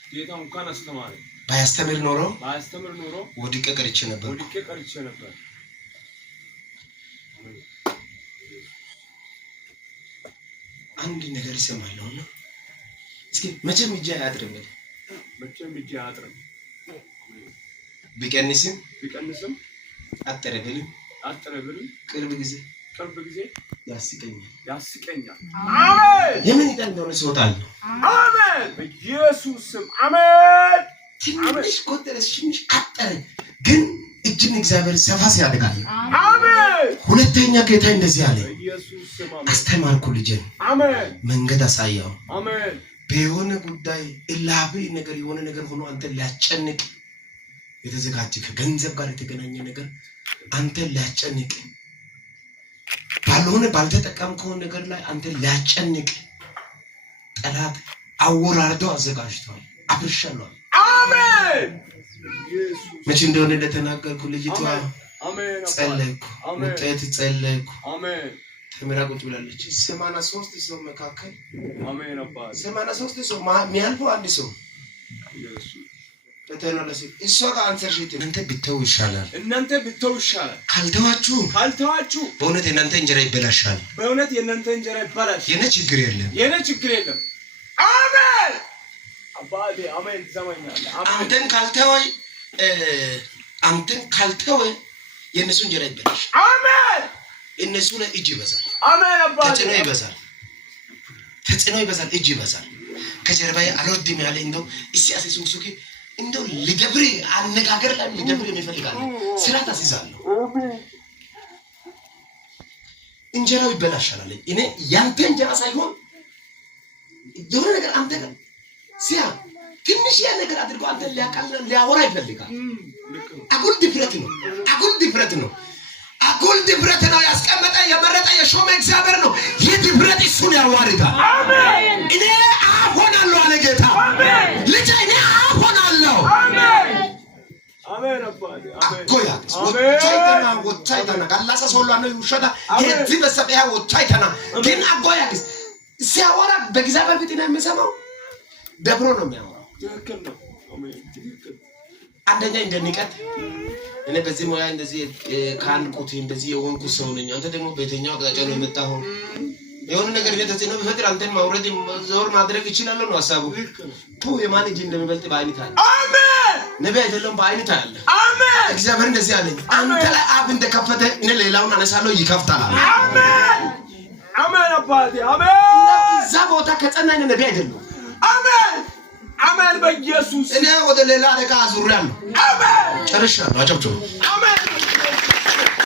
ጌታው እንኳን አስተማረ ባያስተምር ኖሮ ወድቄ ቀርቼ ነበር አንድ ነገር ይሰማለውና እስኪ መቼም እጄ አያጥርም ቢቀንስም አጠረብልም ቅርብ ጊዜ ያስቀኛል አሜን የምን ይደንደው ሰውታል አሜን በኢየሱስ ስም አሜን ትንሽ ኮተረሽንሽ አጠረ ግን እጅን እግዚአብሔር ሰፋ ሲያደርጋል አሜን ሁለተኛ ጌታ እንደዚህ አለ በኢየሱስ ስም አስተማርኩ ልጄን አሜን መንገድ አሳያው አሜን በየሆነ ጉዳይ እላቢ ነገር የሆነ ነገር ሆኖ አንተ ሊያጨንቅ የተዘጋጀ ከገንዘብ ጋር የተገናኘ ነገር አንተ ሊያጨንቅ ባልሆነ ባልተጠቀምከው ነገር ላይ አንተ ሊያጨንቅ ጠላት አወራርዶ አዘጋጅቷል አብርሻለሁ አሜን መቼ እንደሆነ እንደተናገርኩ ልጅቷ አሜን ጸለይኩ ወጣት ጸለይኩ አሜን ተመራ ቁጭ ብላለች 83 ሰው መካከል አሜን አባቴ 83 ሰው ሚያልፈው አንድ ሰው ኢየሱስ በተናለሰ እሷ ጋር አንሰርሽት እናንተ ብትተው ይሻላል ካልተዋችሁ በእውነት የእናንተ እንጀራ ይበላሻል የኔ ችግር የለም አሜን አባቴ አሜን ዘመኛለ አንተን ካልተወ የነሱ እንጀራ ይበላሽ አሜን እነሱ ላይ እጅ ይበዛል አሜን አባቴ ተጽዕኖ ይበዛል እጅ ይበዛል ከጀርባዬ አልወድም ያለ እንደው ኢሳያስ ሱሱኪ እንደው ለገብሬ አነጋገር ላይ ለገብሬ የሚፈልጋል ስራ ታስይዛለሁ እንጀራው ይበላሻል አለኝ እኔ ያንተ እንጀራ ሳይሆን የሆነ ነገር አንተ ሲያ ትንሽ ያ ነገር አድርጎ አንተ ሊያወራ ይፈልጋል አጉል ድፍረት ነው ያስቀመጠ የመረጠ የሾመ እግዚአብሔር ነው የድፍረት እሱን ያዋርዳል አሜን እኔ አሆናለሁ አለ ጌታ አሜን ልጅ እኔ አሆናለሁ አሜን አባቴ አሜን ወቻይተና ጋላሳ ሶሎ ነው ይውሸታ የዚህ በሰበያ ወቻይተና ግን አጎያግስ ሲያወራ በእግዚአብሔር ፊት ነው የሚሰማው ደብሮ ነው የሚያወራው ትክክል ነው አሜን አንደኛ እንደንቀት እኔ በዚህ ሞያ እንደዚህ ካንቁት እንደዚህ የሆንኩ ሰው ነኝ አንተ ደግሞ በየትኛው አቅጣጫ ነው የመጣው የሆነ ነገር ለተጽዕኖ ቢፈጥር አንተን ማውረድ ዞር ማድረግ ይችላል ነው ሐሳቡ የማን እጅ እንደሚበልጥ በአይነት አለ አሜን ነብይ አይደለም በአይነት አለ አሜን እግዚአብሔር እንደዚህ አለኝ አንተ ላይ አብ እንደከፈተ እኔ ሌላውን አነሳለሁ ይከፍታል አሜን አሜን አባቴ አሜን እዛ ቦታ ከጸናኝ ነብይ አይደለም አሜን በኢየሱስ እኔ ወደ ሌላ አደጋ አዙሪያለሁ አሜን ጨርሻለሁ አጨብጭቡ